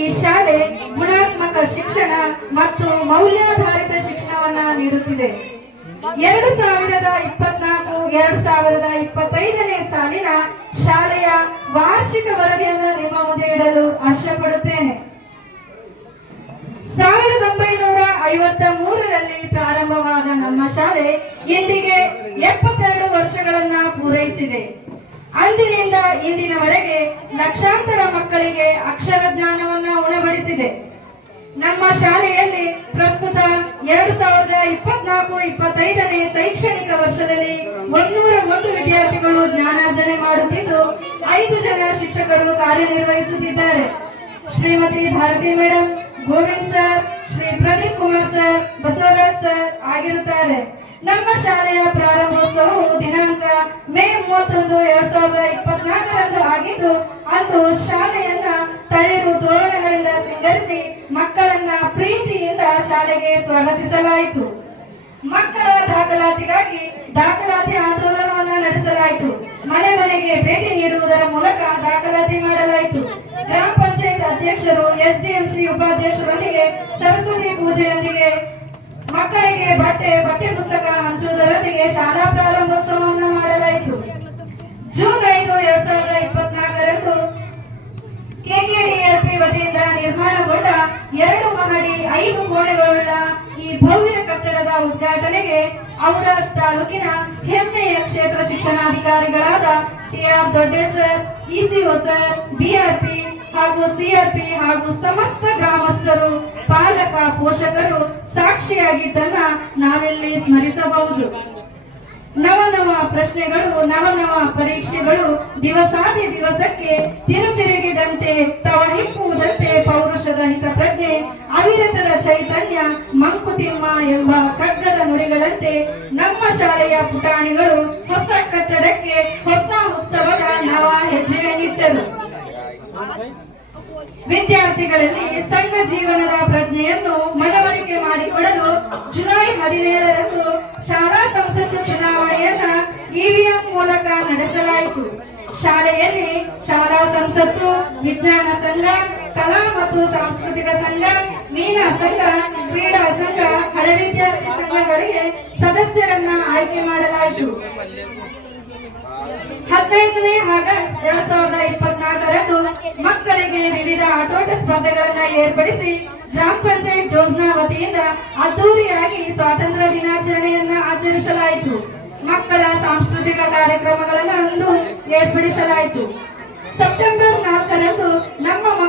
ಈ ಶಾಲೆ ಗುಣಾತ್ಮಕ ಶಿಕ್ಷಣ ಮತ್ತು ಮೌಲ್ಯಾಧಾರಿತ ಶಿಕ್ಷಣವನ್ನ ನೀಡುತ್ತಿದೆ. 2024-2025ನೇ ಸಾಲಿನ ಶಾಲೆಯ ವಾರ್ಷಿಕ ವರದಿಯನ್ನು ನಿಮ್ಮ ಮುಂದೆ ಇಡಲು ಆಶೆಪಡುತ್ತೇನೆ. 1953ರಲ್ಲಿ ಪ್ರಾರಂಭವಾದ ನಮ್ಮ ಶಾಲೆ ಇಂದಿಗೆ 72 ವರ್ಷಗಳನ್ನ ಪೂರೈಸಿದೆ. ಅಂದಿನಿಂದ ಇಂದಿನವರೆಗೆ ಲಕ್ಷಾಂತರ ಮಕ್ಕಳಿಗೆ ಅಕ್ಷರ ಜ್ಞಾನವನ್ನ ಉಣಬಡಿಸಿದೆ. ನಮ್ಮ ಶಾಲೆಯಲ್ಲಿ ಪ್ರಸ್ತುತ 2024-25ನೇ ಶೈಕ್ಷಣಿಕ ವರ್ಷದಲ್ಲಿ 101 ವಿದ್ಯಾರ್ಥಿಗಳು ಜ್ಞಾನಾರ್ಜನೆ ಮಾಡುತ್ತಿದ್ದು 5 ಜನ ಶಿಕ್ಷಕರು ಕಾರ್ಯನಿರ್ವಹಿಸುತ್ತಿದ್ದಾರೆ. Shrimati Bharati madam, Govind sir, Shri Pradeep Kumar sir, Basavaraj sir ಆಗಿರುತ್ತಾರೆ. ನಮ್ಮ ಶಾಲೆಯ ಪ್ರಾರಂಭೋತ್ಸವವು ದಿನಾಂಕ ಮೇ 31, 2024ರಂದು ಆಗಿದ್ದು, ಅಂದು ಶಾಲೆಯನ್ನ ತಳಿರು ತೋರಣಗಳಿಂದ ಸಿಂಗರಿಸಿ ಮಕ್ಕಳನ್ನ ಪ್ರೀತಿಯಿಂದ ಶಾಲೆಗೆ ಸ್ವಾಗತಿಸಲಾಯಿತು. ಮಕ್ಕಳ ದಾಖಲಾತಿಗಾಗಿ ದಾಖಲಾತಿ ಆಂದೋಲನವನ್ನ ನಡೆಸಲಾಯಿತು. ಮನೆ ಮನೆಗೆ ಭೇಟಿ ನೀಡುವುದರ ಮೂಲಕ ದಾಖಲಾತಿ ಮಾಡಲಾಯಿತು. ಗ್ರಾಮ ಪಂಚಾಯತ್ ಅಧ್ಯಕ್ಷರು, ಎಸ್ಡಿಎಂಸಿ ಉಪಾಧ್ಯಕ್ಷರೊಂದಿಗೆ ಸರಸ್ವತಿ ಪೂಜೆಯೊಂದಿಗೆ ಮಕ್ಕಳಿಗೆ ಬಟ್ಟೆ ಪುಸ್ತಕ ಹಂಚುವುದರೊಂದಿಗೆ ಶಾಲಾ ಪ್ರಾರಂಭೋತ್ಸವವನ್ನು ಮಾಡಲಾಯಿತು. ಜೂನ್ 5, 2024ರಂದು ಕೆಕೆಡಿಎಲ್ಪಿ ವತಿಯಿಂದ ನಿರ್ಮಾಣಗೊಂಡ 2 ಮಹಡಿ 5 ಕೋಣೆಗಳುಳ್ಳ ಈ ಭವ್ಯ ಕಟ್ಟಡದ ಉದ್ಘಾಟನೆಗೆ ಔರಾದ್ ತಾಲೂಕಿನ ಹೆಮ್ಮೆಯ ಕ್ಷೇತ್ರ ಶಿಕ್ಷಣಾಧಿಕಾರಿಗಳಾದ TR Dodde sir, ECO sir, BRP ಹಾಗೂ ಸಿಆರ್ಪಿ ಹಾಗೂ ಸಮಸ್ತ ಗ್ರಾಮಸ್ಥರು, ಪಾಲಕ, ಪೋಷಕರು ಸಾಕ್ಷಿಯಾಗಿದ್ದನ್ನ ನಾವಿಲ್ಲಿ ಸ್ಮರಿಸಬಹುದು. ನವನವ ಪ್ರಶ್ನೆಗಳು, ನವನವ ಪರೀಕ್ಷೆಗಳು ದಿವಸಾದಿ ದಿವಸಕ್ಕೆ ತಿರುತಿರುಗಿದಂತೆ ತವ ಹಿಪ್ಪುವುದಂತೆ ಪೌರುಷದ ಹಿತಪ್ರಜ್ಞೆ, ಅವಿರತದ ಚೈತನ್ಯ, ಮಂಕುತಿಮ್ಮ ಎಂಬ ಕಗ್ಗದ ನುಡಿಗಳಂತೆ ನಮ್ಮ ಶಾಲೆಯ ಪುಟಾಣಿಗಳು ಹೊಸ ಕಟ್ಟಡಕ್ಕೆ ಹೊಸ ಉತ್ಸವದ ನವ ಹೆಜ್ಜೆಯನ್ನಿಟ್ಟರು. ವಿದ್ಯಾರ್ಥಿಗಳಲ್ಲಿ ಸಂಘ ಜೀವನದ ಪ್ರಜ್ಞೆಯನ್ನು ಮನವರಿಕೆ ಮಾಡಿಕೊಡಲು ಜುಲೈ 17ರಂದು ಶಾಲಾ ಸಂಸತ್ತು ಚುನಾವಣೆಯನ್ನ ಇವಿಎಂ ಮೂಲಕ ನಡೆಸಲಾಯಿತು. ಶಾಲೆಯಲ್ಲಿ ಶಾಲಾ ಸಂಸತ್ತು, ವಿಜ್ಞಾನ ಸಂಘ, ಕಲಾ ಮತ್ತು ಸಾಂಸ್ಕೃತಿಕ ಸಂಘ, ಮೀನಾ ಸಂಘ, ಕ್ರೀಡಾ ಸಂಘ, ಹಳೆ ವಿದ್ಯಾರ್ಥಿ ಸಂಘಗಳಿಗೆ ಸದಸ್ಯರನ್ನ ಆಯ್ಕೆ ಮಾಡಲಾಯಿತು. 15ನೇ ಆಗಸ್ಟ್ 2024ರಂದು ಮಕ್ಕಳಿಗೆ ವಿವಿಧ ಆಟೋಟ ಸ್ಪರ್ಧೆಗಳನ್ನ ಏರ್ಪಡಿಸಿ ಗ್ರಾಮ ಪಂಚಾಯತ್ ಯೋಜನಾ ವತಿಯಿಂದ ಅದ್ದೂರಿಯಾಗಿ ಸ್ವಾತಂತ್ರ್ಯ ದಿನಾಚರಣೆಯನ್ನ ಆಚರಿಸಲಾಯಿತು. ಮಕ್ಕಳ ಸಾಂಸ್ಕೃತಿಕ ಕಾರ್ಯಕ್ರಮಗಳನ್ನು ಅಂದು ಏರ್ಪಡಿಸಲಾಯಿತು. ಸೆಪ್ಟೆಂಬರ್ 4ರಂದು ನಮ್ಮ ಮಕ್ಕಳು